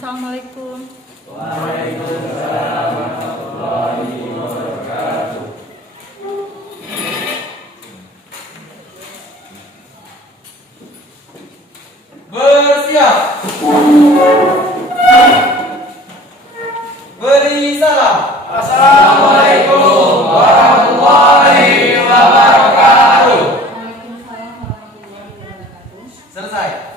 Assalamualaikum. Waalaikumsalam warahmatullahi wabarakatuh. Bersiap. Beri salam. Assalamualaikum warahmatullahi wabarakatuh. Waalaikumsalam warahmatullahi wabarakatuh. Selesai.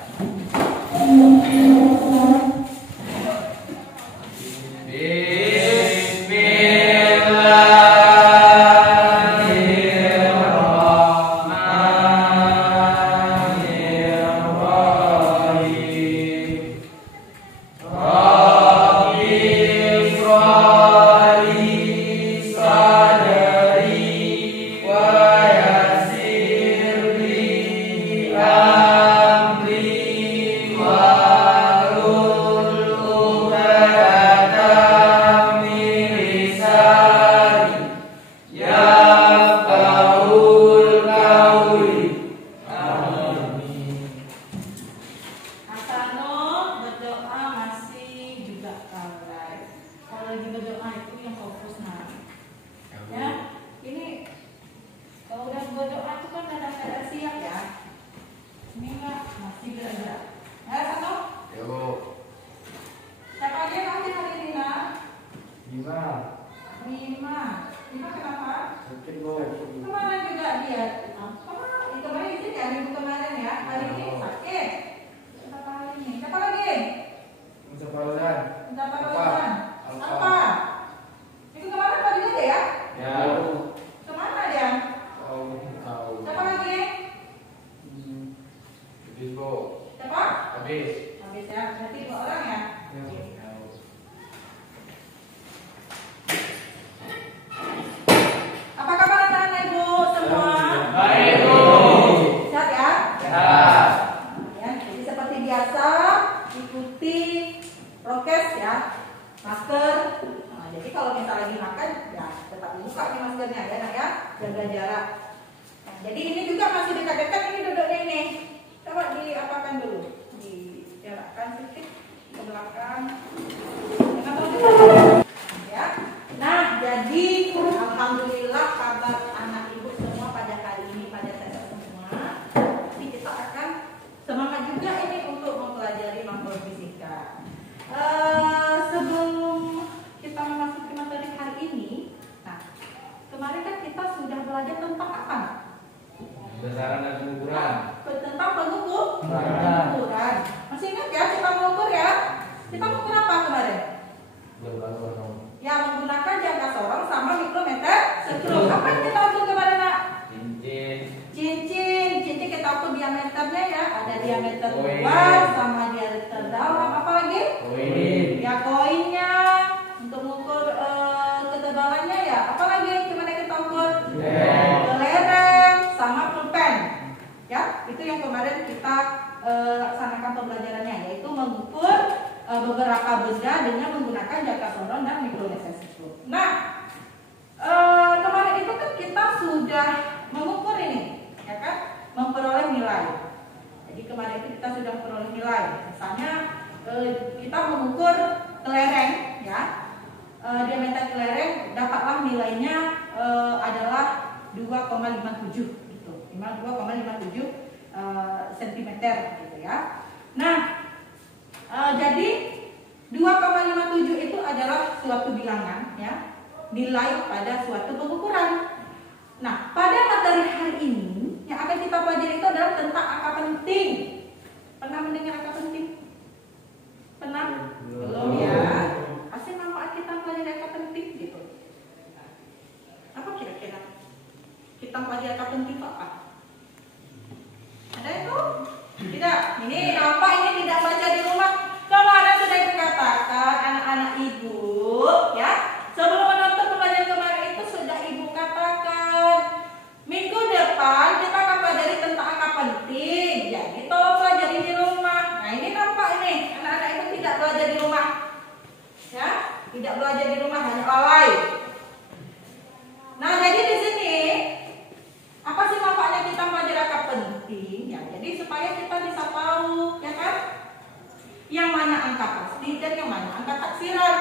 Yang mana angka pasti pasti dan yang mana angka taksiran.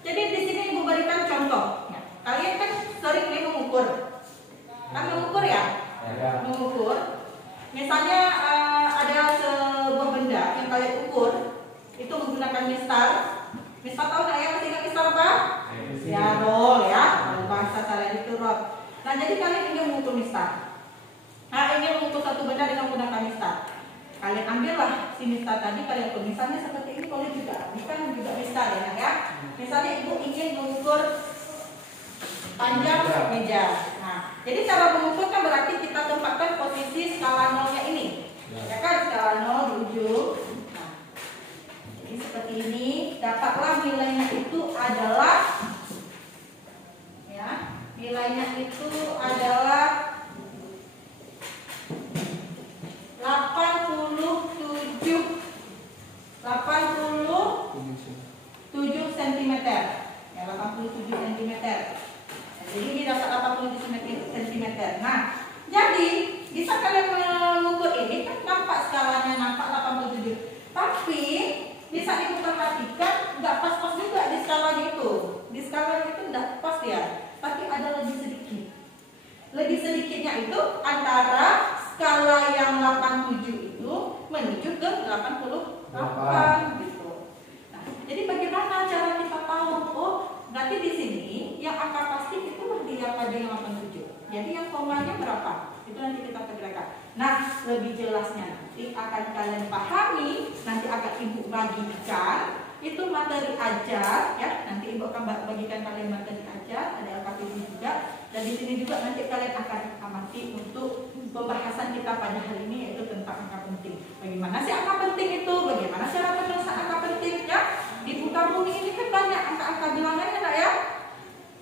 Jadi di sini Ibu berikan contoh. Ya. Kalian kan sering nih mengukur. Kan mengukur ya? Mengukur. Misalnya ada sebuah benda yang kalian ukur itu menggunakan mistar. Mistar tahu nggak ya? Masih ingat mistar apa? Ya, rol ya. Bahasa saya itu rol. Nah, jadi kalian ingin mengukur mistar. Nah, ingin mengukur satu benda dengan menggunakan mistar. Kalian ambillah si mistar tadi, kalian ukur. Misalnya seperti ini, boleh juga. Ini kan juga mistar ya, ya. Misalnya Ibu ingin mengukur panjang meja. Nah, jadi cara mengukur kan berarti kita tempatkan posisi skala nolnya ini. Ya kan, skala nol di ujung. Nah, jadi seperti ini. Dapatlah nilainya itu adalah, ya, nilainya itu adalah 87 cm. Ya, 87 cm. Jadi ini dapat 87 cm. Nah, jadi bisa kalian mengukur ini kan nampak skalanya nampak 87. Tapi bisa Ibu perhatikan nggak pas-pas juga di skalanya itu. Di skalanya itu nggak pas ya. Tapi ada lebih sedikit. Lebih sedikitnya itu antara skala yang 87 itu menuju ke 88 gitu. Nah, jadi bagaimana cara kita tahu? Oh, berarti di sini yang angka pasti itu di angka yang 87. Jadi yang komanya berapa? Itu nanti kita kerjakan. Nah, lebih jelasnya nanti akan kalian pahami, nanti akan Ibu bagikan. Itu materi ajar ya. Nanti Ibu akan bagikan kalian materi ajar, ada LKPD juga. Dan di sini juga nanti kalian akan amati untuk pembahasan kita pada hari ini, yaitu tentang angka penting. Bagaimana sih angka penting itu? Bagaimana cara penyelesaian angka penting ya? Di muka bumi ini kan banyak angka-angka bilangannya, nak ya.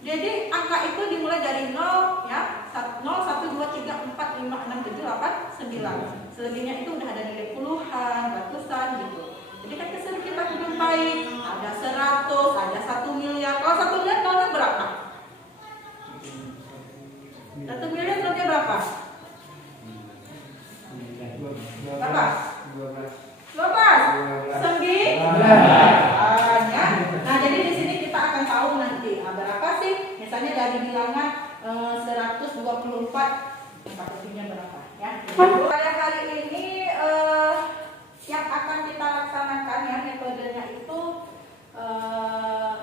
Jadi angka itu dimulai dari 0 ya, 0, 1, 2, 3, 4, 5, 6, 7, 8, 9. Selebihnya itu udah ada nilai puluhan, ratusan gitu. Jadi kan kesan kita menjumpai ada 100, ada 1 miliar. Kalau 1 miliar nolnya berapa? 1 miliar nolnya berapa? Berapa? 12. 9. Ya. Nah, jadi di sini kita akan tahu nanti berapa sih? Misalnya dari bilangan 124 pastinya berapa ya. Pada hari ini yang akan kita laksanakan ya metodenya itu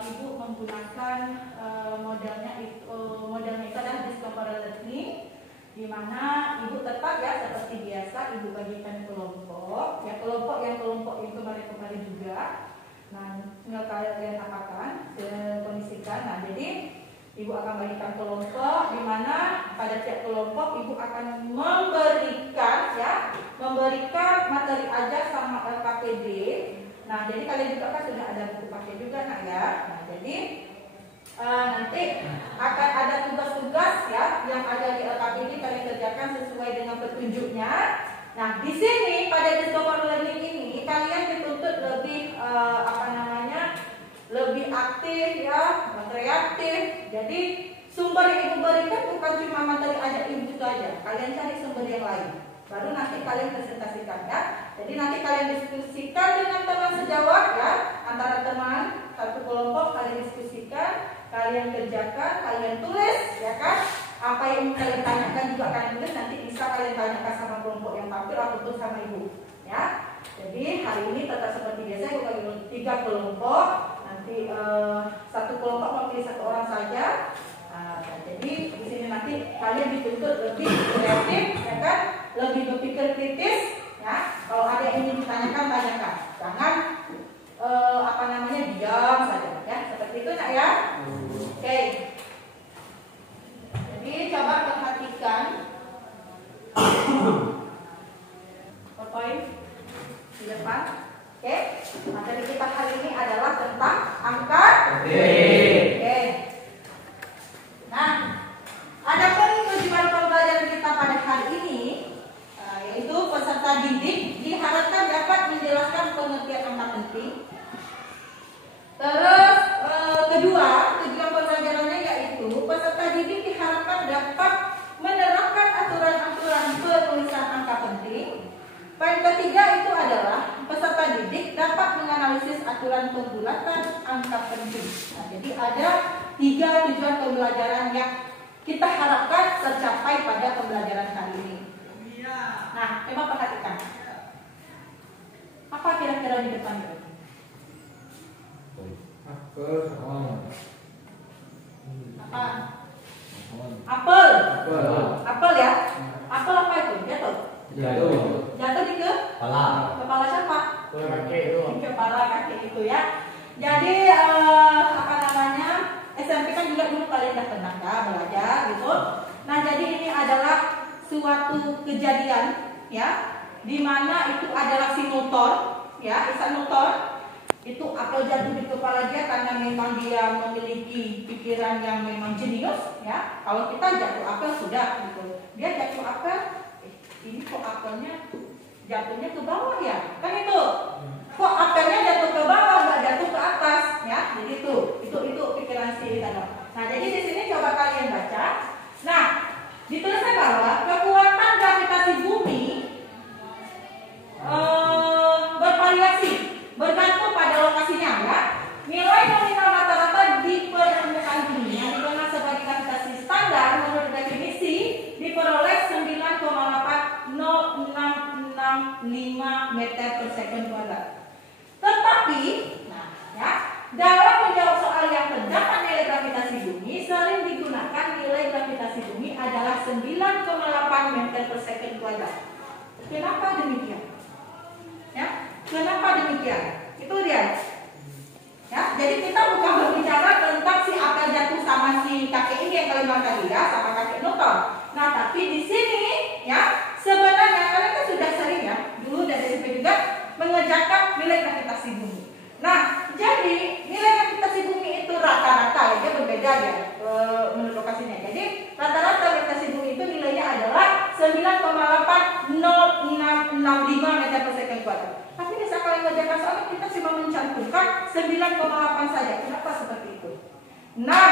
Ibu menggunakan modelnya itu adalah discovery learning, di mana Ibu tetap ya seperti biasa Ibu bagikan kelompok ya, kelompok yang kemarin juga. Nah, tinggal kalian apakan, kondisikan. Nah, jadi Ibu akan bagikan kelompok, di mana pada tiap kelompok Ibu akan memberikan materi ajar sama LKPD. Nah, jadi kalian juga kan sudah ada buku pakai juga, nak ya. Nah, jadi nanti akan ada tugas-tugas ya yang ada di LKPD, kalian kerjakan sesuai dengan petunjuknya. Nah, di sini pada discovery learning ini kalian dituntut lebih lebih aktif ya, kreatif. Jadi sumber yang Ibu berikan bukan cuma materi ajar Ibu saja, kalian cari sumber yang lain. Baru nanti kalian presentasikan ya. Jadi nanti kalian diskusikan dengan teman sejawat ya, antara teman satu kelompok kalian diskusikan, kalian kerjakan, kalian tulis ya kan. Apa yang kalian tanyakan juga kalian tulis, nanti bisa kalian tanyakan sama kelompok yang tampil ataupun sama Ibu ya. Jadi hari ini tetap seperti biasa, Ibu bagi 3 kelompok. Nanti satu kelompok mewakili 1 orang saja. Jadi di sini nanti kalian dituntut lebih kreatif ya kan, lebih berpikir kritis ya. Kalau ada yang ingin ditanyakan, tanyakan. Jangan diam saja ya. Seperti itu, nak ya. Oke. Jadi coba perhatikan poin di depan. Oke. Materi kita hari ini adalah tentang angka penting. Oke. Nah, adapun tujuan pembelajaran kita pada hari ini yaitu peserta didik diharapkan dapat menjelaskan pengertian angka penting. Terus kedua, tujuan pembelajarannya yaitu peserta didik diharapkan dapat menerapkan aturan-aturan penulisan angka penting. Poin ketiga itu adalah peserta didik dapat menganalisis aturan pembulatan angka penting. Nah, jadi ada 3 tujuan pembelajaran yang kita harapkan tercapai pada pembelajaran kali ini. Nah, coba perhatikan. Apa kira-kira di depan ini? Apa? Apel. Apel ya? Apel apa itu? Jatuh. Jatuh di kepala siapa? Kepala kaki itu ya. Jadi apa namanya? SMP kan juga dulu kalian udah pernah ya belajar gitu. Nah, jadi ini adalah suatu kejadian ya, di mana itu adalah si motor ya, Ihsan motor. Itu apel jatuh di kepala dia karena memang dia memiliki pikiran yang memang jenius ya. Kalau kita jatuh apel sudah gitu. Dia jatuh apel, ini kok apelnya jatuhnya ke bawah ya? Kan itu. Kok apelnya jatuh ke bawah nggak jatuh ke atas ya? Jadi itu pikiran si Ihsan. Nah, jadi di sini coba kalian baca. Nah, dituliskan bahwa kekuatan gravitasi bumi bervariasi bergantung pada lokasinya ya. Nilai nominal rata-rata di permukaan bumi yang dikenal sebagai gravitasi standar menurut definisi diperoleh 9,80665 meter per second kuadrat. Tetapi, nah ya, dalam menjawab soal yang terdapat nilai gravitasi bumi sering digunakan nilai gravitasi bumi adalah 9,8 meter per second kuadrat. Kenapa demikian? Ya, kenapa demikian? Itu dia. Ya, jadi kita bukan berbicara tentang si apel jatuh sama si kakek ini yang kalian bilang tadi ya, sama kakek Newton. Nah, tapi di sini ya, sebenarnya kalian kan sudah sering ya, dulu dari SMP juga mengerjakan nilai gravitasi bumi. Nah, jadi nilai gravitasi bumi itu rata-rata ya, dia berbeda ya menurut lokasinya. Jadi rata-rata gravitasi bumi itu nilainya adalah 9,80665 meter per second kuadrat. Tapi bisa kalian kerjakan soalnya kita cuma mencantumkan 9,8 saja. Kenapa seperti itu? Nah,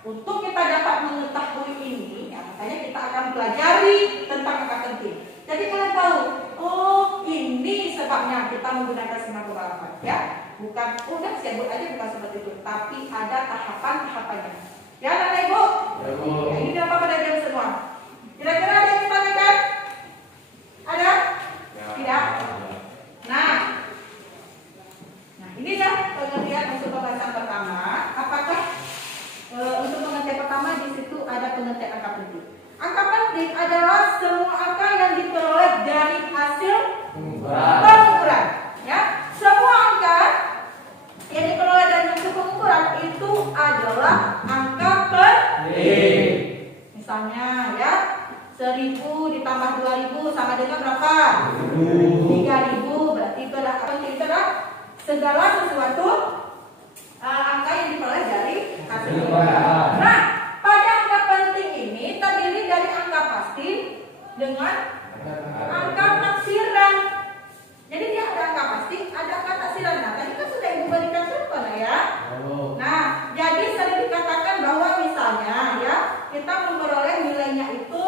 untuk kita dapat mengetahui ini, ya, makanya kita akan pelajari tentang angka penting. Jadi kalian tahu, oh ini sebabnya kita menggunakan 9,8 ya. Bukan udah sebut aja bukan seperti itu, tapi ada tahapan-tahapannya. Ya, Bapak Ibu? Ya, Bu. Ya, ini apa pada jam semua? Kira-kira ada yang ditanyakan? Ada? Ya. Tidak? Nah, ini ya pengertian untuk pembahasan pertama. Apakah untuk pengertian pertama di situ ada pengertian angka penting? Angka penting adalah semua angka yang diperoleh dari hasil pengukuran. Ya, semua angka yang diperoleh dari hasil pengukuran itu adalah angka penting. Misalnya ya, 1000 ditambah 2000 sama dengan berapa? 3000. Berarti itu adalah penting, itu adalah segala sesuatu angka yang diperoleh dari hasil pengukuran. Nah, pada angka penting ini terdiri dari angka pasti dengan angka taksiran. Jadi dia ada angka pasti, ada angka taksiran. Nah, tadi kan sudah Ibu berikan contoh ya. Nah, jadi sering dikatakan bahwa misalnya ya, kita memperoleh nilainya itu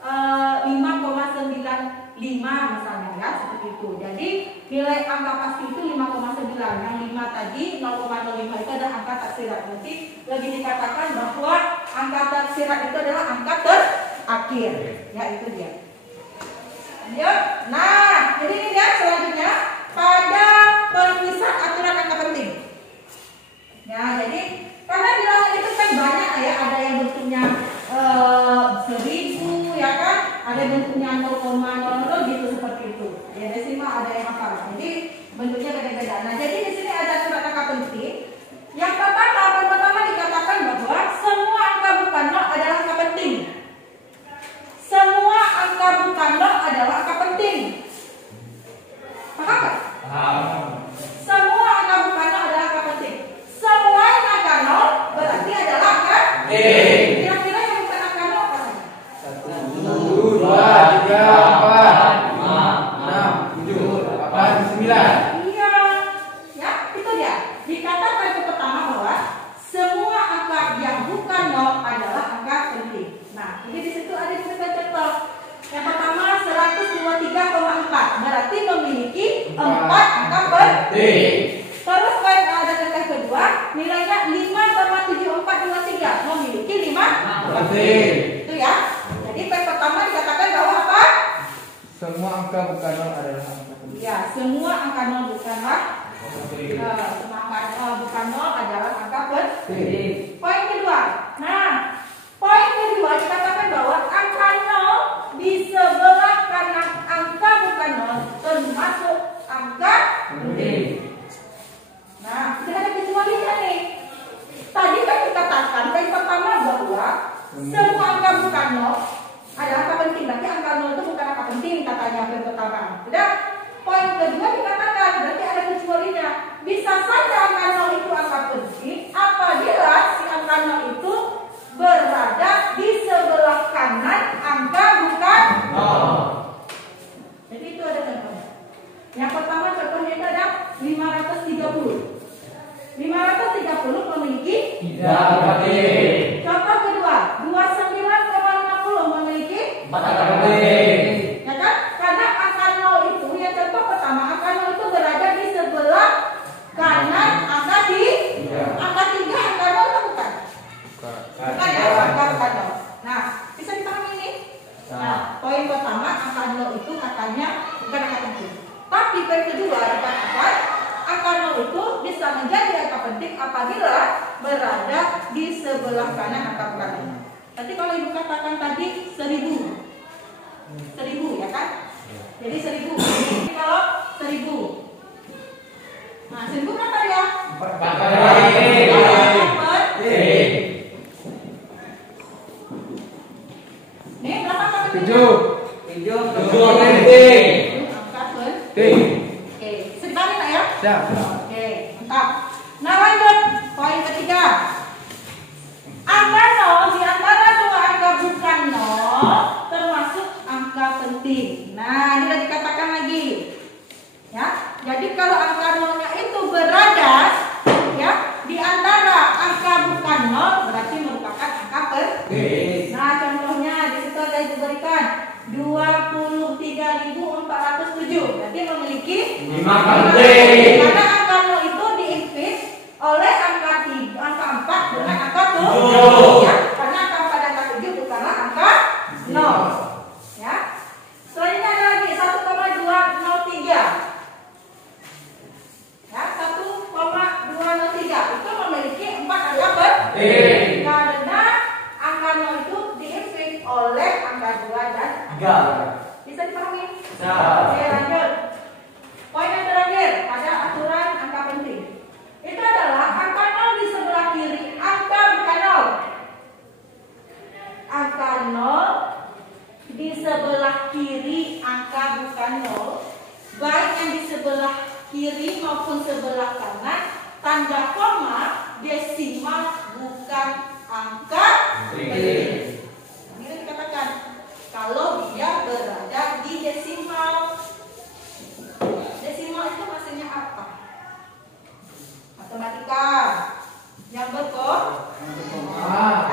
5,95 misalnya ya, seperti itu. Jadi nilai angka pasti itu 5,9. Yang 5 tadi 0,05 itu adalah angka taksiran. Berarti lebih dikatakan bahwa angka taksiran itu adalah angka terakhir. Ya, itu dia. Lanjut. Nah, jadi ini ya selanjutnya pada penulisan aturan angka penting. Ya, jadi karena bilangan itu kan banyak ya, ada yang bentuknya 1000 ya kan, ada bentuknya 0,00 gitu seperti itu. Ya, desimal ada yang hafal. Jadi bentuknya beda-beda. Nah, jadi di sini ada aturan angka penting. Yang pertama dikatakan bahwa semua angka bukan nol adalah angka penting. Semua angka bukan nol adalah angka penting. Paham nggak? Paham. Semua angka bukan nol adalah angka penting. Semua angka nol berarti adalah angka penting. Kira-kira yang bukan angka nol apa saja? 1, 2, 3, 4, 5, 6, 7, 8, 9. Iya, ya itu dia. Dikatakan itu pertama bahwa semua angka yang bukan nol adalah angka penting. Nah, jadi di situ ada beberapa contoh. Yang pertama 123,4 berarti memiliki 4 angka penting. penting. Itu ya. Jadi poin pertama dikatakan bahwa apa? Semua angka bukan nol adalah angka penting. Ya, semua angka nol bukanlah semua angka bukan nol adalah angka penting. Poin kedua. Nah, poin kedua dikatakan bahwa angka nol di sebelah kanan angka bukan nol termasuk angka penting. Nah, tidak ada kecualinya nih. Tadi kan dikatakan poin pertama bahwa semua angka bukan nol adalah angka penting. Berarti angka nol itu bukan angka penting katanya poin pertama. Sudah. Poin kedua dikatakan berarti ada kecualinya. Bisa saja angka nol itu angka penting apabila si angka nol itu berada di sebelah kanan angka bukan nol. Jadi itu ada contohnya. Yang pertama contohnya itu ada 530. 530 memiliki 3 penting. Contoh kedua, 29,50 memiliki 4 penting. ya kan? Karena angka 0 itu, yang contoh pertama, angka 0 itu berada di sebelah kanan angka di angka 3, angka 0 itu bukan? Bukan ya, angka bukan 0. Nah, bisa dipahami ini? Nah, poin pertama, angka 0 itu katanya bukan angka penting. Tapi poin kedua dikatakan angka 0 itu bisa menjadi angka penting apabila berada di sebelah kanan angka bukan 0. Nanti kalau ibu katakan tadi 1000 ya kan? Jadi 1000. Jadi kalau 1000, nah 1000 berapa ya? 4 Nih berapa angka penting? 7 penting. Angka penting. Oke, bisa dibalik tak ya? Siap. Oke, mantap. Nah lanjut, poin ketiga. Angka 0 di antara dua angka bukan 0 termasuk angka penting. Nah, ini sudah dikatakan lagi. Ya, jadi kalau angka 0-nya itu berada ya di antara angka bukan 0 berarti merupakan angka penting. Nah, contohnya di situ ada diberikan 23.407 berarti memiliki 5 penting. karena angka 0 itu diimpit oleh angka 4 dengan angka 7 ya, karena angka 4 dan angka 7 bukanlah angka 0 ya. Selanjutnya ada lagi 1,203 ya, 1,203 itu memiliki 4 angka penting karena angka 0 itu diimpit oleh angka 2 dan angka 3. Bisa dipahami? Oke, lanjut. Poin yang terakhir pada aturan angka penting itu adalah angka 0 di sebelah kiri angka bukan 0. Angka 0 di sebelah kiri angka bukan 0, baik yang di sebelah kiri maupun sebelah kanan tanda koma desimal bukan angka penting. Ini dikatakan kalau dia berada di desimal. Desimal itu maksudnya apa? Matematika yang berkoma.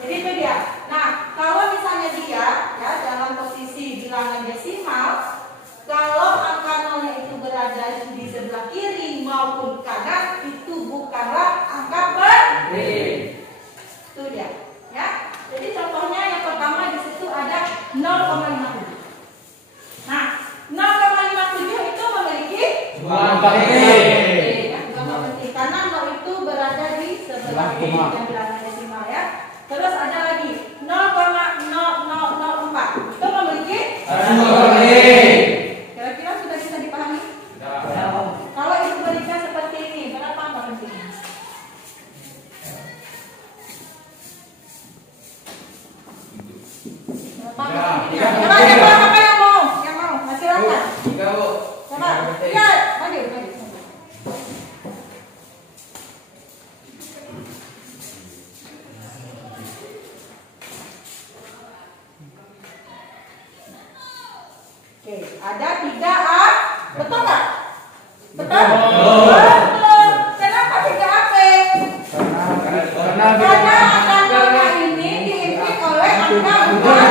Jadi itu dia. Nah, kalau misalnya dia ya dalam posisi bilangan desimal, kalau angka 0-nya itu berada di sebelah kiri maupun kanan itu bukanlah angka penting. Itu dia. Ya. Jadi contohnya yang pertama di situ ada 0,57. Nah, 0,57 itu memiliki 2 angka penting. Karena 0 itu berada di sebelah kiri yang bilangan desimal ya. Terus ada lagi 0,0004 itu memiliki 2 penting. Kira-kira sudah bisa dipahami? Kalau itu berikan seperti ini, berapa angka penting? Berapa angka penting? Siapa yang mau? Yang mau? Silakan. 3 Bu. Coba. Ya, maju. Oke, ada 3A. Betul nggak? Betul? Betul. Kenapa 3AP? Karena angka ini diimpit oleh angka bukan.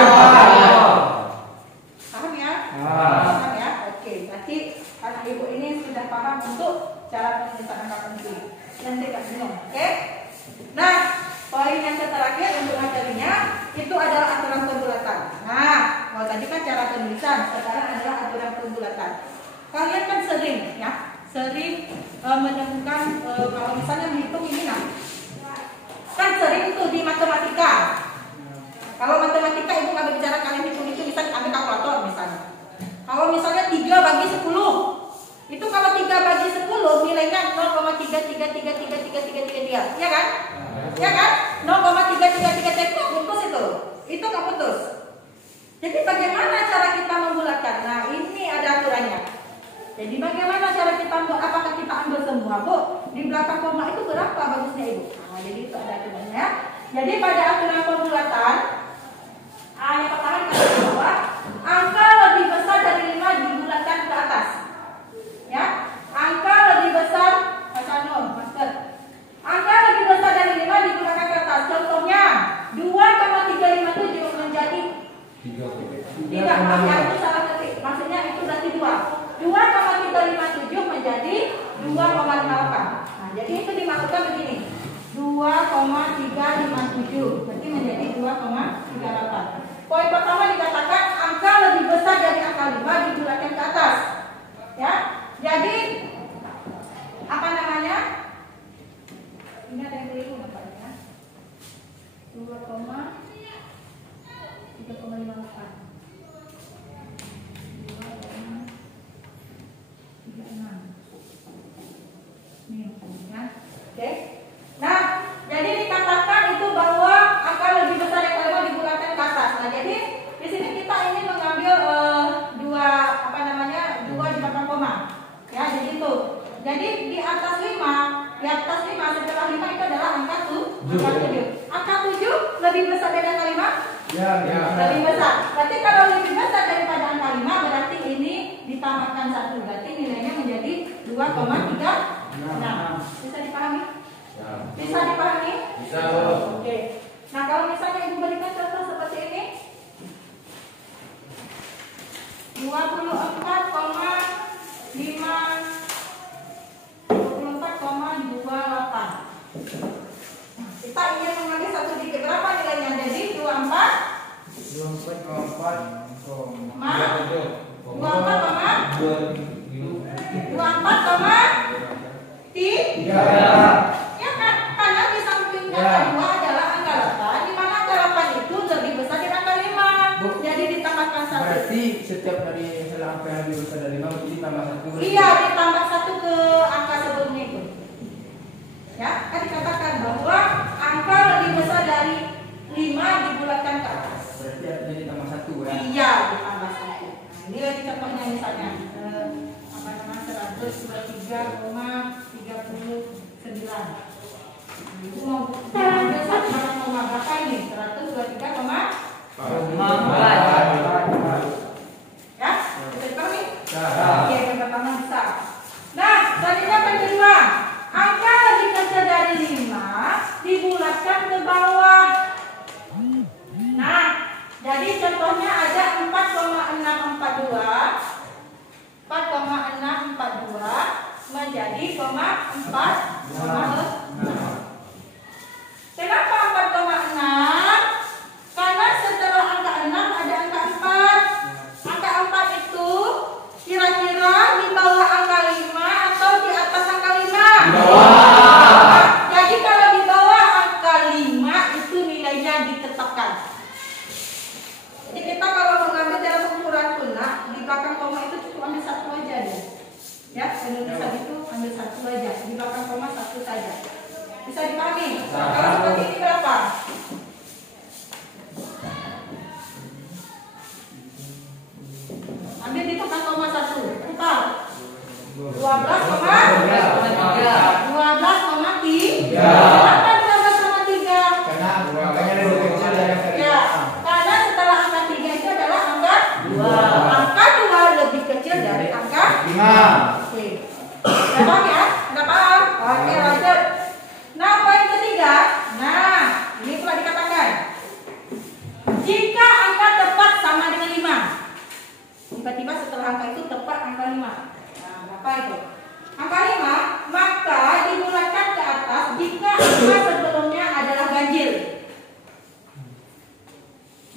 Paham ya? Paham ya? Oke, berarti anak ibu ini sudah paham untuk cara penulisan angka penting. Dan tidak bingung, oke? Nah, Poin yang terakhir untuk materinya itu adalah aturan pembulatan. Nah, kalau tadi kan cara penulisan, sekarang adalah aturan pembulatan. Kalian kan sering menemukan kalau misalnya menghitung ini kan sering itu di matematika. Kalau matematika ibu nggak bicara kalian hitung itu misalnya ambil kalkulator misalnya. Kalau misalnya 3 bagi 10, itu kalau 3 bagi 10 nilainya 0,3333333, ya kan? Ya kan? 0,333 itu putus itu nggak putus. Jadi bagaimana cara kita membulatkan? Nah ini ada aturannya. Jadi bagaimana cara kita ambil? Apakah kita ambil semua, Bu? Di belakang koma itu berapa bagusnya ibu? Nah, jadi itu ada aturannya. Jadi pada aturan pembulatan, yang pertama kita bahwa angka lebih besar dari 5 dibulatkan ke atas. Ya, angka lebih besar, master. Angka lebih besar dari 5 dibulatkan ke atas. Contohnya 2,357 menjadi 3. Tidak, itu salah ketik. Maksudnya itu berarti 2. 2,357 menjadi 2,58. Nah, jadi itu dimaksudkan begini. 2,357 berarti menjadi 2,38. Poin pertama dikatakan angka lebih besar dari angka 5 dibulatkan ke atas. Ya. Jadi apa namanya? Ini ada yang keliru nampaknya. 2,358. 2,36. Nih, ya. Oke. Nah, jadi dikatakan itu bahwa angka lebih besar dari angka 5 dibulatkan ke atas. Nah, jadi di sini kita ingin mengambil dua di belakang koma. Ya, jadi itu. Jadi di atas 5 setelah 5 itu adalah angka 7. Angka 7 lebih besar dari angka 5? Ya. Lebih besar. Berarti kalau lebih besar daripada angka 5 berarti ini ditambahkan 1. Berarti nilainya menjadi 2,36. Bisa dipahami? Bisa dipahami? Bisa. Oke. Nah, kalau misalnya ibu berikan contoh seperti ini. 24,28. Kita ingin mengambil satu digit. Berapa nilainya? Jadi 24,3. Ya kan? Karena di samping angka 2 adalah angka 8, di mana angka 8 itu lebih besar dari angka 5. Jadi ditambahkan 1. Berarti setiap dari angka yang lebih besar dari 5 berarti ditambah 1. Iya, ditambah 1 ke angka sebelumnya itu. Ya, kan dikatakan bahwa angka lebih besar dari 5 dibulatkan ke atas. Berarti artinya ditambah 1 ya? Iya, ditambah 1. Nah, ini lagi contohnya misalnya 123,39. Itu mau ambil satu koma berapa ini? 123,4. Ya, bisa dipahami? Oke, yang pertama bisa. Nah, selanjutnya yang kedua, angka lebih kecil dari 5 dibulatkan ke bawah. Nah, jadi contohnya ada 4,642 menjadi 4,6. Kenapa 4,6? Karena setelah angka 6 ada angka 4. Angka 4 itu kira-kira di bawah angka 5 atau di atas angka 5? Di bawah. Jadi kalau di bawah angka 5 itu nilainya ditetapkan. Jadi kita kalau mengambil dalam ukuran punah di belakang koma itu cukup ambil 1 aja deh. Ya, penulisan itu ambil 1 aja. Di belakang koma 1 saja. Bisa dipahami? Kalau seperti ini berapa? Ambil di belakang koma 1. Total 12,3. Kenapa 12,3? Karena angkanya lebih kecil dari angka 5. Ya, karena setelah angka 3 itu adalah angka 2. Angka 2 lebih kecil dari angka 5. Oke. Udah paham ya? Udah paham? Oke, lanjut. Nah, poin ketiga. Nah, ini pula dikatakan jika angka tepat sama dengan 5. Tiba-tiba setelah angka itu tepat angka 5. Nah, berapa itu? Angka 5, maka dibulatkan ke atas jika angka sebelumnya adalah ganjil.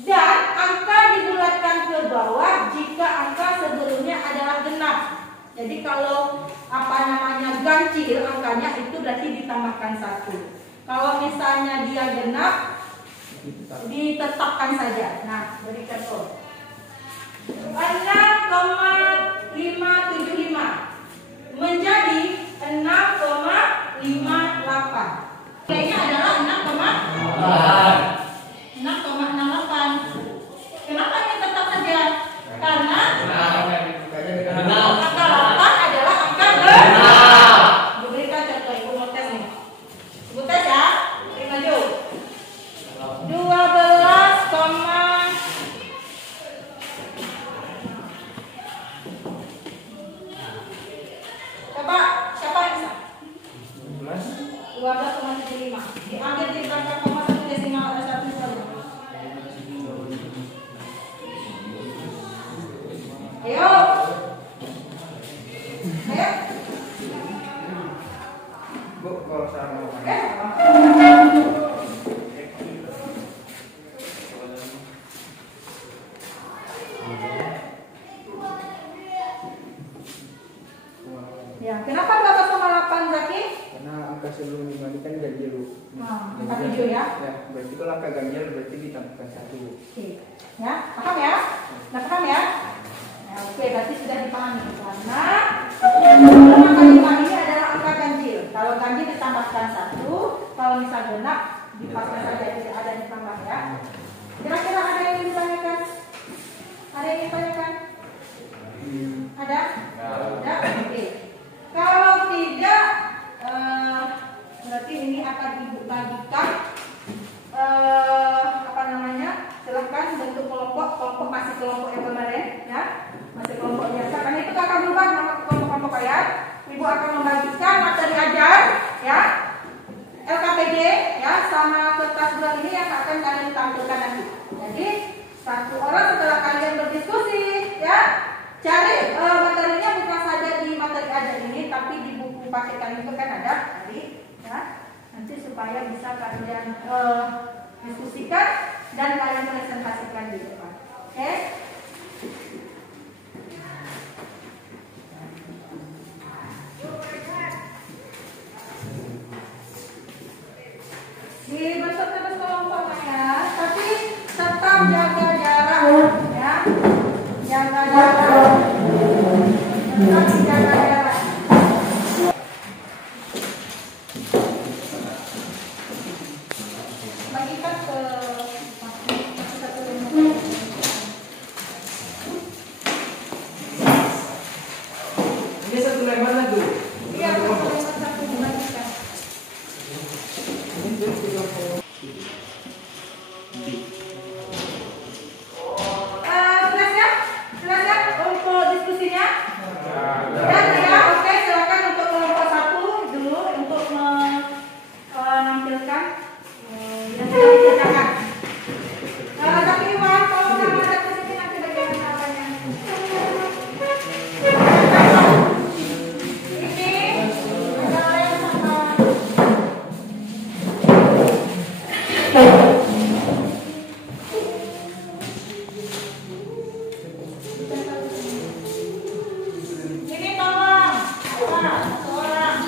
Dan angka dibulatkan ke bawah jika angka sebelumnya adalah genap. Jadi kalau ganjil angkanya itu berarti ditambahkan 1. Kalau misalnya dia genap, ditetapkan saja. Nah, beri contoh. 6,575 menjadi 6,58. Nilainya adalah 6,68. Kenapa ini tetap saja? Karena angka 8 adalah angka genap. Diberikan contoh, ibu mau tes nih. Ibu tes ya. Beri maju. 12, coba siapa yang bisa? 12,75. Diambil di belakang koma 1 desimal ada 1 saja. Ayo. Ayo. Bu, kalau sama. Ya, kenapa 12,8 Zaki? Karena angka sebelum dibandingkan ganjil. Nah, angka 7 ya. Ya, berarti kalau angka ganjil berarti ditambahkan 1. Oke. Ya, paham ya? Nah, paham ya? Nah, oke, berarti sudah dipahami. Karena angka 5 ini adalah angka ganjil. Kalau ganjil ditambahkan 1, kalau misal genap dipasang saja, tidak ada ditambah ya. Kira-kira ada yang ingin ditanyakan? Ada yang ingin ditanyakan? Ada? Tidak? Oke. Kalau tidak, berarti ini akan ibu bagikan. Silahkan bentuk kelompok masih kelompok yang kemarin, ya, masih kelompok biasa. Karena itu akan berubah nama kelompok kalian. Ibu akan membagikan materi ajar, ya, LKPD, ya, sama kertas bulan ini yang akan kalian tampilkan nanti. Jadi satu orang setelah kalian berdiskusi, ya, cari materinya bukan saja di materi ajar ini, tapi di buku paket kalian itu kan ada tadi, ya, nanti supaya bisa kalian diskusikan dan kalian presentasikan di depan. Oke? Dibentuk terus kelompoknya ya, tapi tetap jaga jarak, ya, jaga jarak, tetap jaga jarak. Bagikan ke Ini satu lembar lagi. iya, satu bagikan. Jelas ya untuk diskusinya? Ya, oke, silakan untuk kelompok 1 dulu untuk menampilkan yang sudah dikerjakan. Tapi Iwan, kalau kamu ada ke sini nanti bagaimana apanya? Ini ada yang sama. Ini tolong, satu orang.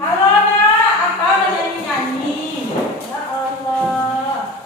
Halo nak, apa nyanyi-nyanyi? Ya Allah.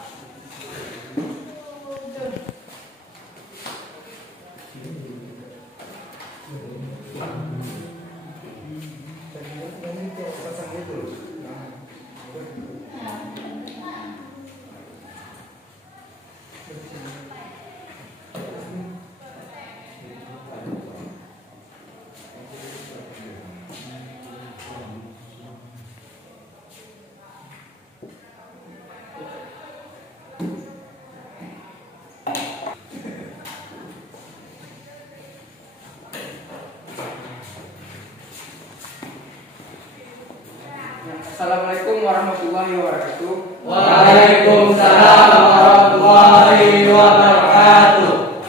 Assalamualaikum warahmatullahi wabarakatuh. Waalaikumsalam warahmatullahi wabarakatuh.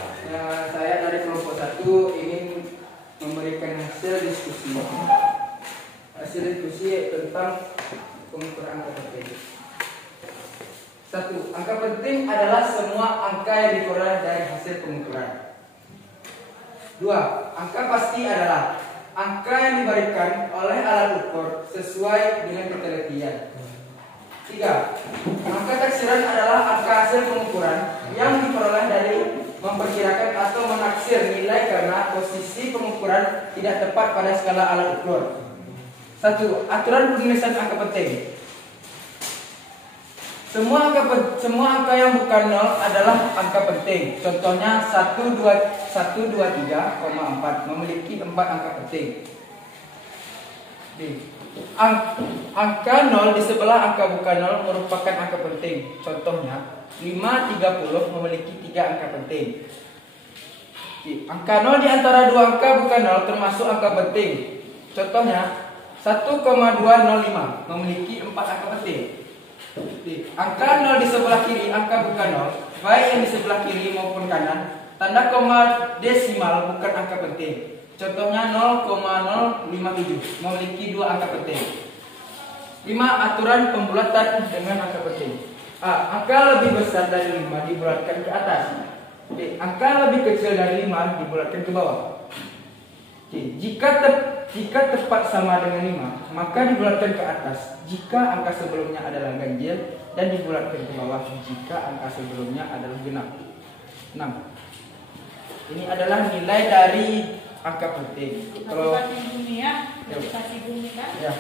Saya dari kelompok 1 ingin memberikan hasil diskusi 1. Angka penting adalah semua angka yang diperoleh dari hasil pengukuran. 2. Angka pasti adalah angka yang diberikan oleh alat ukur sesuai dengan ketelitian. 3. Angka taksiran adalah angka hasil pengukuran yang diperoleh dari memperkirakan atau menaksir nilai karena posisi pengukuran tidak tepat pada skala alat ukur. 1. Aturan penulisan angka penting. Semua angka yang bukan 0 adalah angka penting. Contohnya 123,4 memiliki 4 angka penting. Angka 0 di sebelah angka bukan 0 merupakan angka penting. Contohnya 530 memiliki 3 angka penting. Angka 0 di antara dua angka bukan 0 termasuk angka penting. Contohnya 1,205 memiliki 4 angka penting. Angka 0 di sebelah kiri angka bukan 0, baik yang di sebelah kiri maupun kanan, tanda koma desimal bukan angka penting. Contohnya 0,057 memiliki 2 angka penting. 5. Aturan pembulatan dengan angka penting. A. Angka lebih besar dari 5 dibulatkan ke atas. B. Angka lebih kecil dari 5 dibulatkan ke bawah. C. Jika tepat sama dengan 5, maka dibulatkan ke atas jika angka sebelumnya adalah ganjil dan dibulatkan ke bawah jika angka sebelumnya adalah genap. 6. Ini adalah nilai dari angka penting. Kalau bumi ya, kasih bumi kan? ya.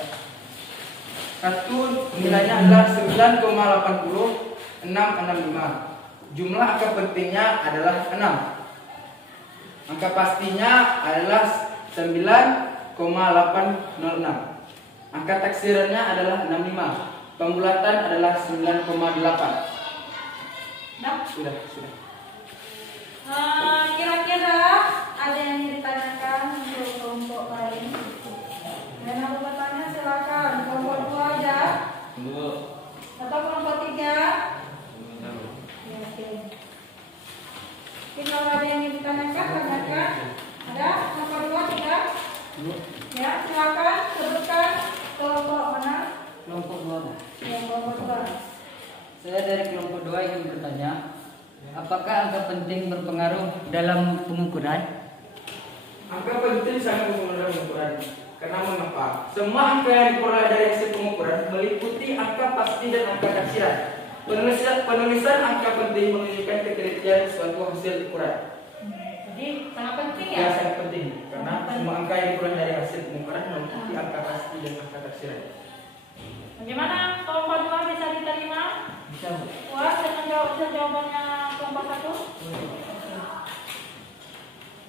1 nilainya adalah 9,80665. Jumlah angka pentingnya adalah 6. Angka pastinya adalah 9,806. Angka taksirannya adalah 65. Pembulatan adalah 9,8. Sudah. Kira-kira ada yang ditanyakan untuk kelompok lain? Dan aku bertanya silakan. Kelompok 2 aja? Atau kelompok 3? Ya, oke. Kalau ada yang ditanyakan, tanyakan. Ada? Kelompok 2, 3? Ya, silakan sebutkan kelompok mana? Kelompok 2. Ya, kelompok 2. Saya dari kelompok 2 ingin bertanya, apakah angka penting berpengaruh dalam pengukuran? Angka penting sangat berpengaruh dalam pengukuran. Karena mengapa? Semua angka yang diperoleh dari hasil pengukuran meliputi angka pasti dan angka taksiran. Penulisan angka penting menunjukkan ketelitian suatu hasil ukuran. Jadi sangat penting ya? Ya, sangat penting. Karena semua angka yang diperoleh dari hasil pengukuran meliputi angka pasti dan angka taksiran. Bagaimana kelompok 2 bisa diterima? Bisa. Puas dengan jawabannya kelompok 1?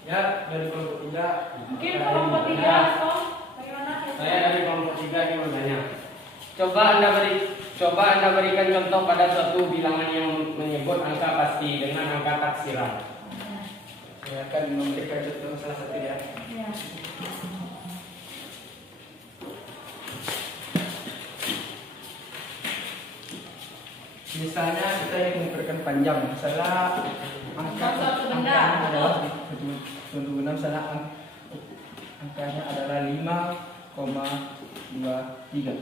Ya, dari kelompok 3. Mungkin kelompok 3 atau bagaimana? Saya dari kelompok 3 ingin bertanya. Coba Anda berikan contoh pada suatu bilangan yang menyebut angka pasti dengan angka taksiran. Saya akan memberikan contoh salah satu ya. Ya. Misalnya kita ingin mengukurkan panjang, misalnya Suatu benda. angkanya adalah suatu benda, misalnya angkanya adalah 5,23.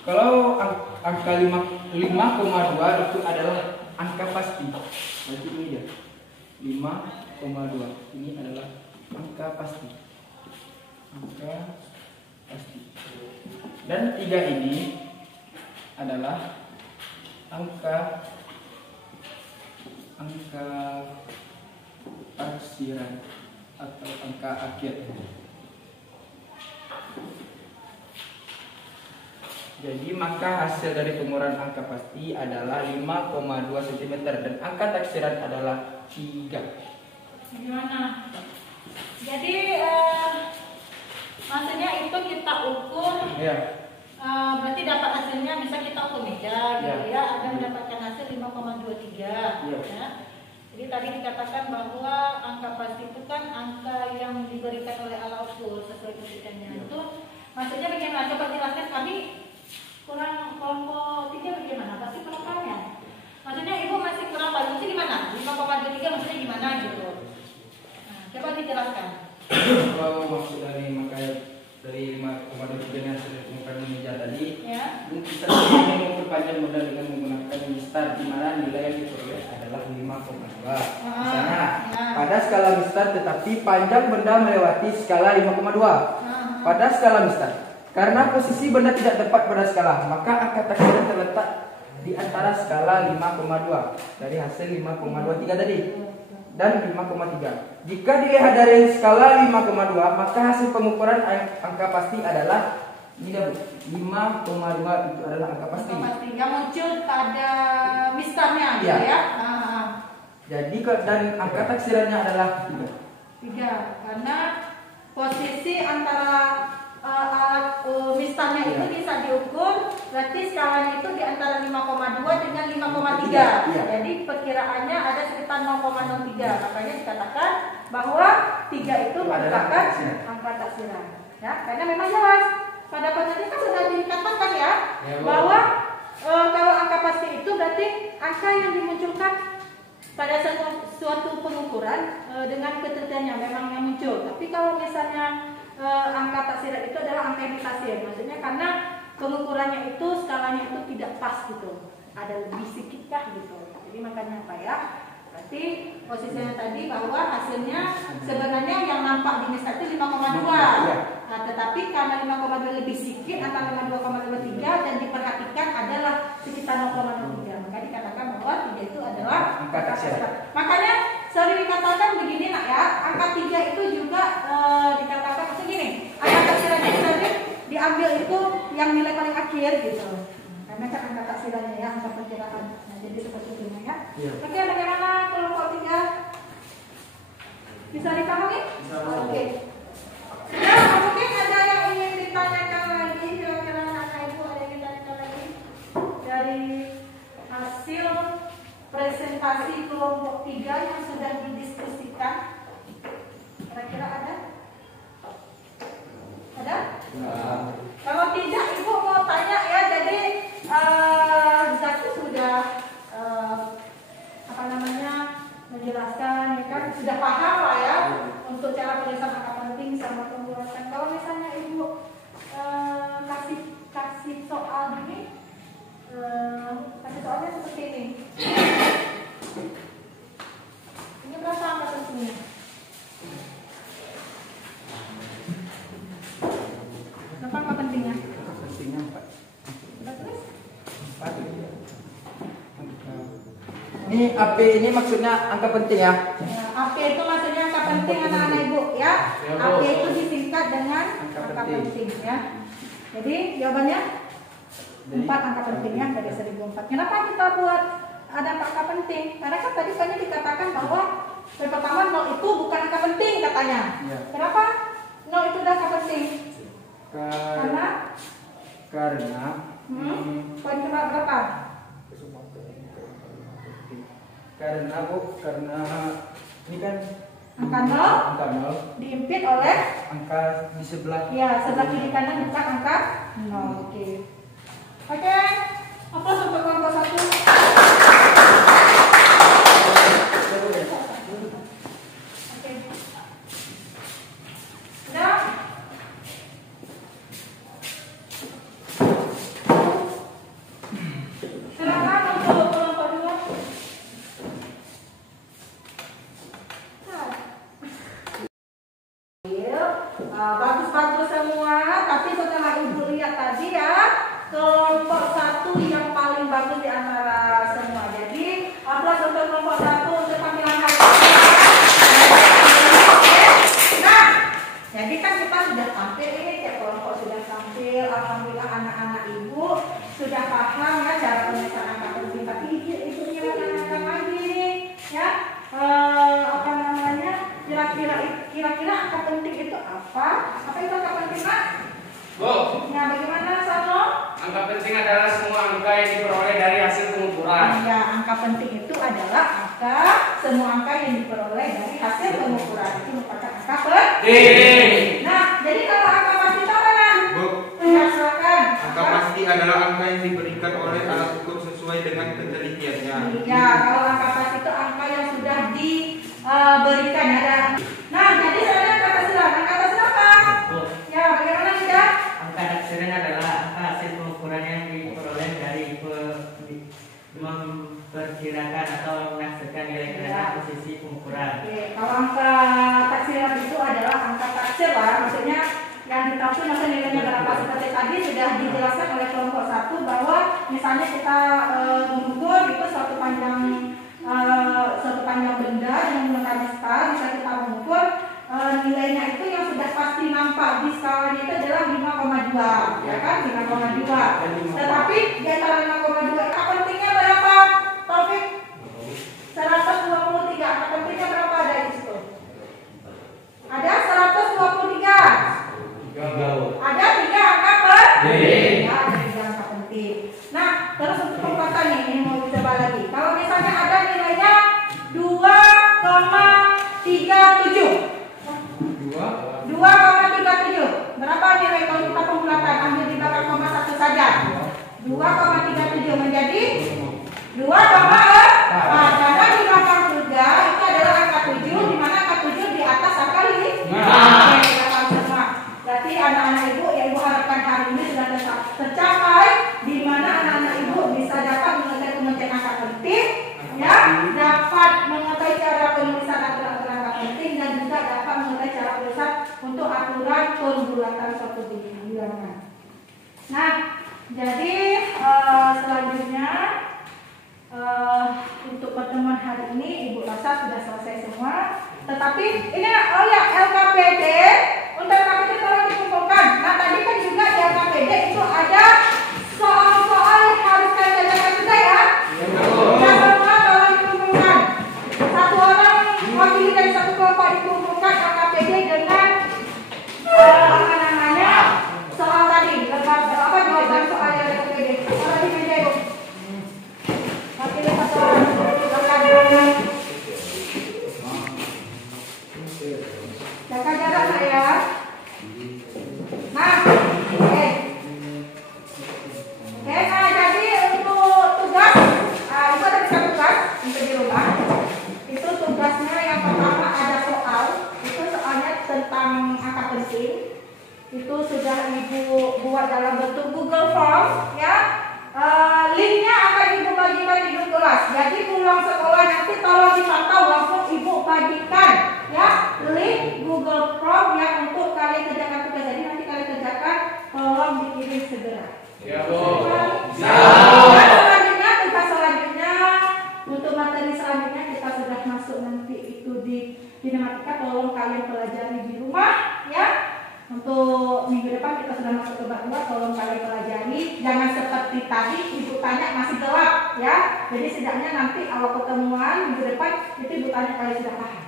Kalau angka 5,2 itu adalah angka pasti. Berarti ini dia. 5,2. Ini adalah angka pasti. Angka pasti. Dan 3 ini adalah angka taksiran atau angka akhir. Jadi maka hasil dari pengukuran angka pasti adalah 5,2 cm dan angka taksiran adalah 3. Gimana? Jadi maksudnya itu kita ukur. Ya. Berarti dapat hasilnya, misal kita ukur meja gitu Ya. ya, ada mendapatkan hasil 5,23 Ya. ya. Jadi tadi dikatakan bahwa angka pasti itu kan angka yang diberikan oleh alat ukur sesuai ketentuannya. Ya. Itu maksudnya bagaimana? Coba jelaskan, kami kurang kelompok 3 bagaimana? Pasti kelompoknya. Maksudnya ibu masih kurang paham itu gimana? 5,23 maksudnya gimana gitu? Nah, coba dijelaskan. Kalau maksud dari dari 5,23 yang sudah ditemukan di meja tadi, Ya. kita ingin memperpanjang modal dengan menggunakan mistar di mana nilai yang diperoleh adalah 5,2. Misalnya, pada skala mistar tetapi panjang benda melewati skala 5,2. Pada skala mistar, karena posisi benda tidak tepat pada skala, maka angka taksiran terletak di antara skala 5,2 dari hasil 5,23 tadi dan 5,3. Jika dilihat dari skala 5,2, maka hasil pengukuran angka pasti adalah ini Bu, 5,2 itu adalah angka pasti. Yang muncul pada mistarnya gitu Ya. ya. Jadi dan angka taksirannya adalah 3. 3 karena posisi antara alat mistarnya itu Iya. bisa diukur, berarti skalanya itu di antara 5,2 dengan 5,3. Iya. Jadi perkiraannya ada sekitar 0,03. Makanya dikatakan bahwa 3 itu merupakan angka taksiran. Ya, karena memang jelas pada pasal ini kan sudah dikatakan ya, Ya, Bu. bahwa kalau angka pasti itu berarti angka yang dimunculkan pada suatu pengukuran dengan ketentuannya memang yang muncul. Tapi kalau misalnya angka taksiran itu adalah angka yang ditaksir, maksudnya karena pengukurannya itu skalanya itu tidak pas gitu, ada lebih sedikit kah gitu. Jadi makanya apa ya? Berarti posisinya tadi bahwa hasilnya sebenarnya yang nampak di mistar itu 5,2. Nah, tetapi karena 5,2 lebih sedikit antara 2,23 dan diperhatikan adalah sekitar 0,03. Maka dikatakan bahwa 3 itu adalah Angka taksiran. Makanya sering dikatakan begini nak ya, angka 3 itu juga dikatakan segini. Angka taksirannya sering diambil itu yang nilai paling akhir gitu. Karena kan angka taksirannya ya, angka perkiraan. Nah, jadi seperti itu ya. Iya. Oke, bagaimana kelompok 3? Bisa dipahami? Bisa. Oke. Nah, mungkin ada yang ingin ditanyakan lagi, kira-kira anak ibu ada yang ditanyakan lagi dari hasil presentasi kelompok 3 yang sudah didiskusikan. Kira-kira ada? Ada? Kalau tidak, ibu mau tanya ya. Jadi Zaki sudah menjelaskan, ya kan sudah paham lah ya untuk cara penulisan angka penting sama pembuatan. Kalau misalnya ibu kasih soal gini, kasih soalnya seperti ini. Ini berapa angka pentingnya? Berapa angka pentingnya? Pentingnya 4. Sudah tulis? 4. Ini AP ini maksudnya angka penting ya? Ya, AP itu maksudnya angka penting anak-anak ibu ya. Ya, Bu. AP itu disingkat dengan Angka angka penting. penting ya. Jadi jawabannya Jadi, 4 angka penting ya dari 1004. Kenapa kita buat ada angka penting? Karena kan tadi banyak dikatakan bahwa yang pertama 0 itu bukan angka penting katanya. Ya. Kenapa 0 itu udah angka penting? Karena karena poin berapa? Karena Bu, karena ini kan Angka 0 angka 0, diimpit oleh angka di sebelah. ya sebelah kiri kanan bukan angka 0. Oke. Oke. Apa untuk kelompok 1? Oke. Sudah? Silakan untuk kelompok 2. Bagus-bagus semua, tapi setelah ibu lihat tadi ya, kelompok 1 yang paling bagus di antara semua. Jadi, aplaus untuk kelompok 1 untuk tampilan hari ini. Nah, jadi kan kita sudah tampil ini, tiap kelompok sudah tampil. Alhamdulillah anak-anak ibu sudah paham ya cara penulisan angka penting. Tapi ibu tanyakan lagi, ya. Apa namanya? Kira-kira angka penting itu apa? Apa itu angka penting, Pak? Bu, Nah, bagaimana Sano? angka penting adalah semua angka yang diperoleh dari hasil pengukuran. Ya, angka penting itu adalah semua angka yang diperoleh dari hasil pengukuran. Itu merupakan angka penting. Nah, jadi kalau angka pasti itu apa, Nan? Bu, Ya, silakan. angka pasti adalah angka yang diberikan oleh alat ukur sesuai dengan ketelitiannya. Ya, kalau angka pasti itu angka yang sudah diberikan ya. Nah, jadi saya kata silakan. tafsir lah, maksudnya yang ditafsir maksudnya nilainya berapa. Seperti tadi sudah dijelaskan oleh kelompok 1 bahwa misalnya kita mengukur itu suatu panjang benda dengan menggunakan skala, bisa kita mengukur nilainya itu yang sudah pasti nampak di skalanya itu adalah 5,2, ya kan, 5,2. Tetapi di antara 5,2 itu pentingnya berapa, Taufik? 123. Angka pentingnya berapa ada di situ? Ada 123. Ada 3 angka penting. Ya, ada 3 angka penting. Nah, terus untuk penguatan nih, ini mau coba lagi. Kalau misalnya ada nilainya 2,37. 2,37. Berapa nilai kalau kita pembulatan? Ambil di belakang koma 1 saja. 2,37 menjadi 2,4. Karena di belakang 3 itu adalah angka 7, di mana angka 7 di atas angka 5. Kita tahu semua. Berarti anak-anak ibu yang ibu harapkan hari ini sudah tercapai, di mana anak-anak ibu bisa dapat mengetahui pemecahan angka penting, ya, dapat mengetahui cara penulisan aturan angka penting, dan juga dapat mengetahui cara penulisan untuk aturan pembulatan suatu bilangan. Nah, jadi selanjutnya untuk pertemuan hari ini ibu rasa sudah selesai semua. Tetapi ini LKPD, untuk LKPD tolong dikumpulkan. Nah, tadi kan juga di LKPD itu ada soal-soal yang harus kalian kerjakan juga ya. Ya, semua tolong dikumpulkan. Satu orang wakili dari satu kelompok dikumpulkan LKPD dengan apa namanya soal tadi, apa jawaban soal yang LKPD. Kalau di meja ibu. Wakili satu orang, silakan. Jaga jarak nak ya. Nah, oke. Nah, jadi untuk tugas, ibu ada bisa tugas untuk di rumah. Itu tugasnya yang pertama ada soal. Itu soalnya tentang angka penting. Itu sudah ibu buat dalam bentuk Google Form, ya. Linknya akan ibu bagikan di grup kelas. Jadi pulang sekolah nanti tolong dipantau, langsung ibu bagikan, ya, link Google Form yang untuk kalian kerjakan tugas. Jadi nanti kalian kerjakan, tolong dikirim segera. Ya, Bu. Selanjutnya, tugas selanjutnya untuk materi selanjutnya kita sudah masuk nanti itu di matematika. Tolong kalian pelajari di rumah, ya. Untuk minggu depan kita sudah masuk ke bab 2, tolong kalian pelajari. Jangan seperti tadi ibu tanya masih gelap, ya. Jadi setidaknya nanti awal pertemuan minggu depan itu ibu tanya kalian sudah paham.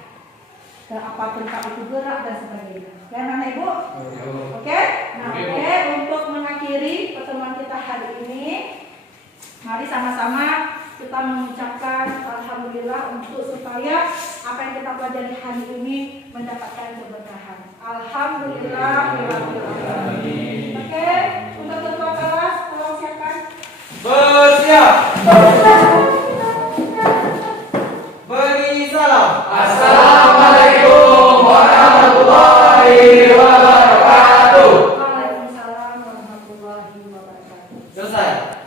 Apapun itu gerak dan sebagainya. Ya, anak ibu? Oke? Nah, oke. Untuk mengakhiri pertemuan kita hari ini, mari sama-sama kita mengucapkan alhamdulillah untuk supaya apa yang kita pelajari hari ini mendapatkan keberkahan. Alhamdulillah. Oke, untuk ketua kelas tolong siapkan. Bersiap. Beri salam. Assalamualaikum warahmatullahi wabarakatuh. Waalaikumsalam warahmatullahi wabarakatuh. Selesai.